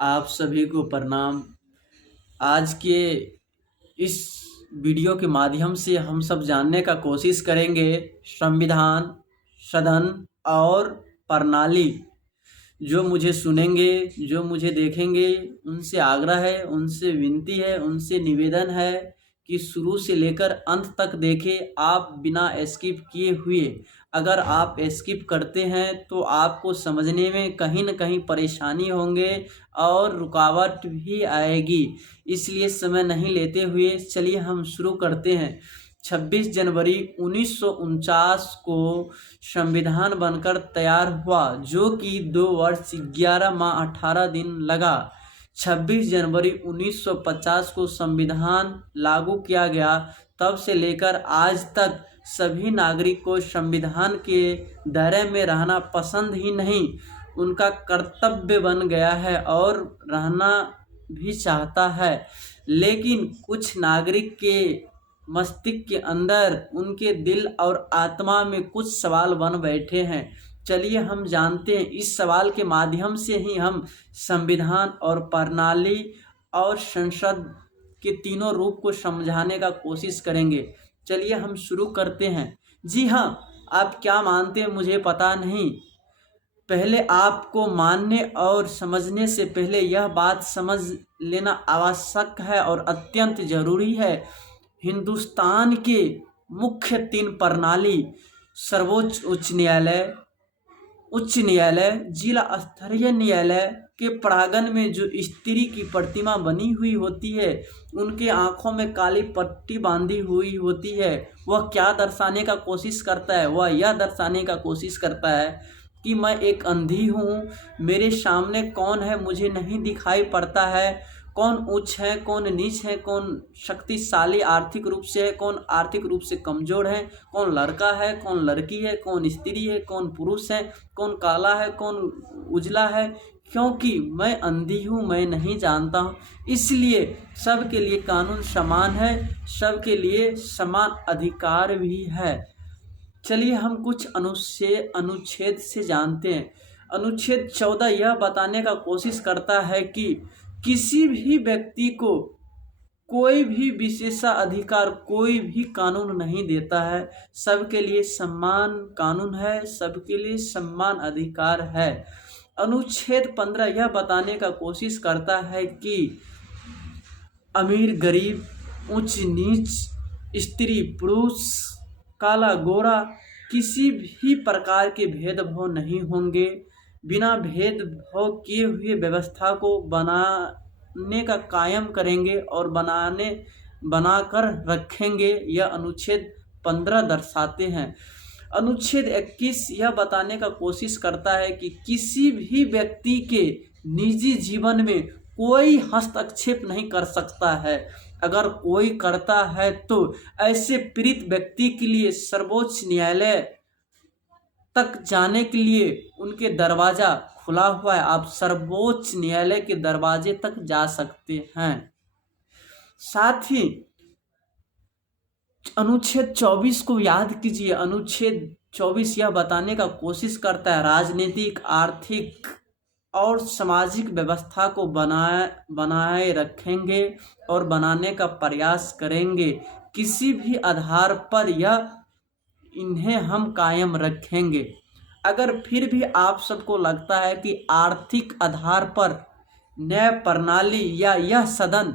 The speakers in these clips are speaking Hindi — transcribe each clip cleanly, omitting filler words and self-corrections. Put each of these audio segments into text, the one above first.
आप सभी को प्रणाम। आज के इस वीडियो के माध्यम से हम सब जानने का कोशिश करेंगे संविधान, सदन और प्रणाली। जो मुझे सुनेंगे, जो मुझे देखेंगे, उनसे आग्रह है, उनसे विनती है, उनसे निवेदन है कि शुरू से लेकर अंत तक देखें, आप बिना स्किप किए हुए। अगर आप स्किप करते हैं तो आपको समझने में कहीं न कहीं परेशानी होंगे और रुकावट भी आएगी। इसलिए समय नहीं लेते हुए चलिए हम शुरू करते हैं। 26 जनवरी 1949 को संविधान बनकर तैयार हुआ, जो कि 2 वर्ष 11 माह 18 दिन लगा। 26 जनवरी 1950 को संविधान लागू किया गया। तब से लेकर आज तक सभी नागरिक को संविधान के दायरे में रहना पसंद ही नहीं, उनका कर्तव्य बन गया है और रहना भी चाहता है। लेकिन कुछ नागरिक के मस्तिष्क के अंदर, उनके दिल और आत्मा में कुछ सवाल बन बैठे हैं। चलिए हम जानते हैं, इस सवाल के माध्यम से ही हम संविधान और प्रणाली और संसद के तीनों रूप को समझाने का कोशिश करेंगे। चलिए हम शुरू करते हैं। जी हाँ, आप क्या मानते हैं मुझे पता नहीं। पहले आपको मानने और समझने से पहले यह बात समझ लेना आवश्यक है और अत्यंत जरूरी है। हिंदुस्तान के मुख्य 3 प्रणाली, सर्वोच्च उच्च न्यायालय, जिला स्तरीय न्यायालय के प्रांगण में जो स्त्री की प्रतिमा बनी हुई होती है, उनके आंखों में काली पट्टी बांधी हुई होती है, वह क्या दर्शाने का कोशिश करता है? वह यह दर्शाने का कोशिश करता है कि मैं एक अंधी हूँ, मेरे सामने कौन है मुझे नहीं दिखाई पड़ता है, कौन उच्च है, कौन नीच है, कौन शक्तिशाली आर्थिक रूप से है, कौन आर्थिक रूप से कमजोर है, कौन लड़का है, कौन लड़की है, कौन स्त्री है, कौन पुरुष है, कौन काला है, कौन उजला है। क्योंकि मैं अंधी हूँ, मैं नहीं जानता हूँ, इसलिए सबके लिए कानून समान है, सबके लिए समान अधिकार भी है। चलिए हम कुछ अनुच्छेद से जानते हैं। अनुच्छेद 14 यह बताने का कोशिश करता है कि किसी भी व्यक्ति को कोई भी विशेषाधिकार कोई भी कानून नहीं देता है। सबके लिए समान कानून है, सबके लिए समान अधिकार है। अनुच्छेद 15 यह बताने का कोशिश करता है कि अमीर गरीब, उच्च नीच, स्त्री पुरुष, काला गोरा, किसी भी प्रकार के भेदभाव नहीं होंगे। बिना भेदभाव किए हुए व्यवस्था को बनाने का कायम करेंगे और बनाकर रखेंगे। यह अनुच्छेद 15 दर्शाते हैं। अनुच्छेद 21 यह बताने का कोशिश करता है कि किसी भी व्यक्ति के निजी जीवन में कोई हस्तक्षेप नहीं कर सकता है। अगर कोई करता है तो ऐसे पीड़ित व्यक्ति के लिए सर्वोच्च न्यायालय तक जाने के लिए उनके दरवाजा खुला हुआ है। आप सर्वोच्च न्यायालय के दरवाजे तक जा सकते हैं। साथ ही अनुच्छेद 24 को याद कीजिए। अनुच्छेद 24 यह बताने का कोशिश करता है राजनीतिक, आर्थिक और सामाजिक व्यवस्था को बनाए रखेंगे और बनाने का प्रयास करेंगे। किसी भी आधार पर इन्हें हम कायम रखेंगे। अगर फिर भी आप सबको लगता है कि आर्थिक आधार पर न्याय प्रणाली या यह सदन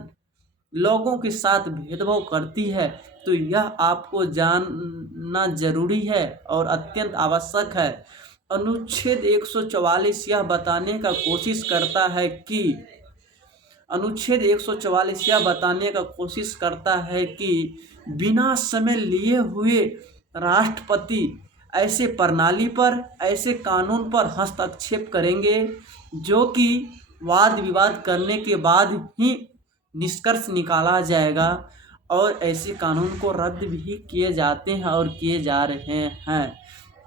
लोगों के साथ भेदभाव करती है, तो यह आपको जानना जरूरी है और अत्यंत आवश्यक है। अनुच्छेद 144 यह बताने का कोशिश करता है कि बिना समय लिए हुए राष्ट्रपति ऐसे प्रणाली पर, ऐसे कानून पर हस्तक्षेप करेंगे जो कि वाद विवाद करने के बाद ही निष्कर्ष निकाला जाएगा, और ऐसे कानून को रद्द भी किए जाते हैं और किए जा रहे हैं।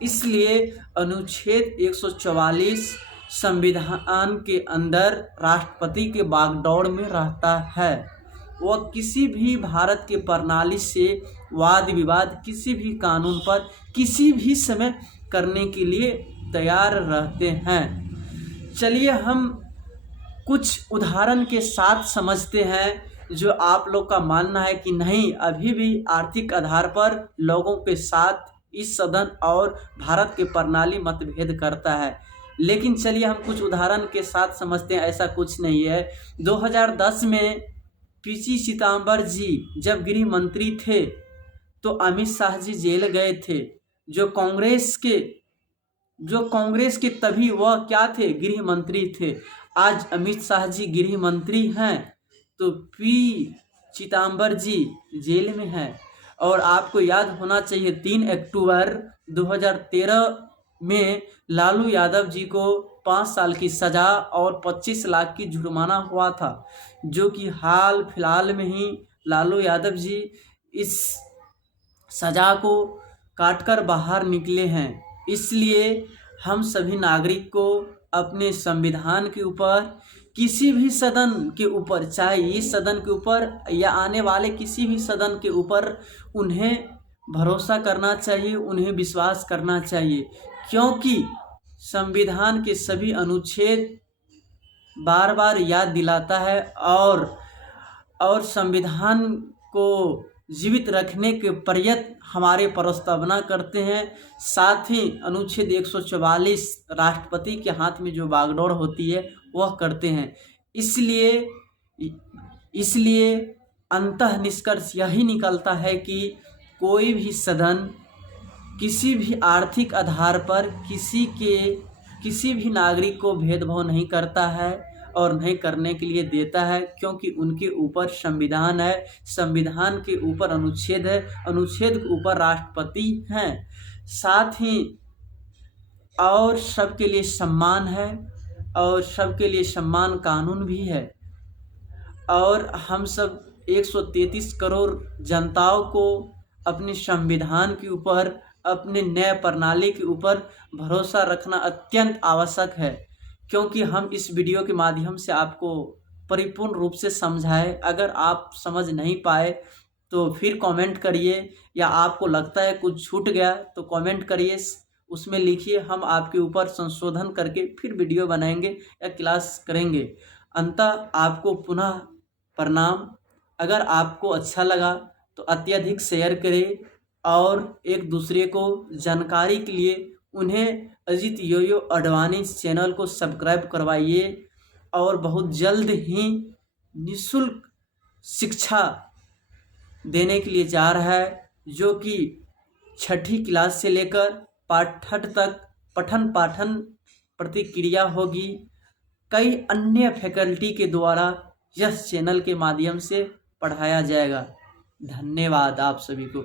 इसलिए अनुच्छेद 144 संविधान के अंदर राष्ट्रपति के बागडोर में रहता है। वह किसी भी भारत के प्रणाली से वाद विवाद किसी भी कानून पर किसी भी समय करने के लिए तैयार रहते हैं। चलिए हम कुछ उदाहरण के साथ समझते हैं जो आप लोग का मानना है कि नहीं, अभी भी आर्थिक आधार पर लोगों के साथ इस सदन और भारत की प्रणाली मतभेद करता है। लेकिन चलिए हम कुछ उदाहरण के साथ समझते हैं, ऐसा कुछ नहीं है। 2010 में पीसी चिदम्बरम जी जब गृह मंत्री थे तो अमित शाह जी जेल गए थे, जो कांग्रेस के तभी वह क्या थे, गृह मंत्री थे। आज अमित शाह जी गृह मंत्री हैं तो पी चिदम्बरम जी जेल में हैं। और आपको याद होना चाहिए 3 अक्टूबर 2013 में लालू यादव जी को 5 साल की सज़ा और 25 लाख की जुर्माना हुआ था, जो कि हाल फिलहाल में ही लालू यादव जी इस सज़ा को काटकर बाहर निकले हैं। इसलिए हम सभी नागरिक को अपने संविधान के ऊपर, किसी भी सदन के ऊपर, चाहे इस सदन के ऊपर या आने वाले किसी भी सदन के ऊपर, उन्हें भरोसा करना चाहिए, उन्हें विश्वास करना चाहिए, क्योंकि संविधान के सभी अनुच्छेद बार बार याद दिलाता है और संविधान को जीवित रखने के प्रयत्न हमारे प्रस्तावना करते हैं। साथ ही अनुच्छेद 144 राष्ट्रपति के हाथ में जो बागडोर होती है वह करते हैं। इसलिए अंततः निष्कर्ष यही निकलता है कि कोई भी सदन किसी भी आर्थिक आधार पर किसी भी नागरिक को भेदभाव नहीं करता है और नहीं करने के लिए देता है, क्योंकि उनके ऊपर संविधान है, संविधान के ऊपर अनुच्छेद है, अनुच्छेद के ऊपर राष्ट्रपति हैं। साथ ही और सबके लिए सम्मान है और सबके लिए सम्मान कानून भी है। और हम सब 133 करोड़ जनताओं को अपने संविधान के ऊपर, अपने न्याय प्रणाली के ऊपर भरोसा रखना अत्यंत आवश्यक है, क्योंकि हम इस वीडियो के माध्यम से आपको परिपूर्ण रूप से समझाए। अगर आप समझ नहीं पाए तो फिर कमेंट करिए, या आपको लगता है कुछ छूट गया तो कमेंट करिए, उसमें लिखिए, हम आपके ऊपर संशोधन करके फिर वीडियो बनाएंगे या क्लास करेंगे। अंततः आपको पुनः प्रणाम। अगर आपको अच्छा लगा तो अत्यधिक शेयर करें और एक दूसरे को जानकारी के लिए उन्हें अजीत योयो अडवाणी चैनल को सब्सक्राइब करवाइए। और बहुत जल्द ही निःशुल्क शिक्षा देने के लिए जा रहा है, जो कि 6ठी क्लास से लेकर पाठन तक पठन पाठन प्रतिक्रिया होगी। कई अन्य फैकल्टी के द्वारा यह चैनल के माध्यम से पढ़ाया जाएगा। धन्यवाद आप सभी को।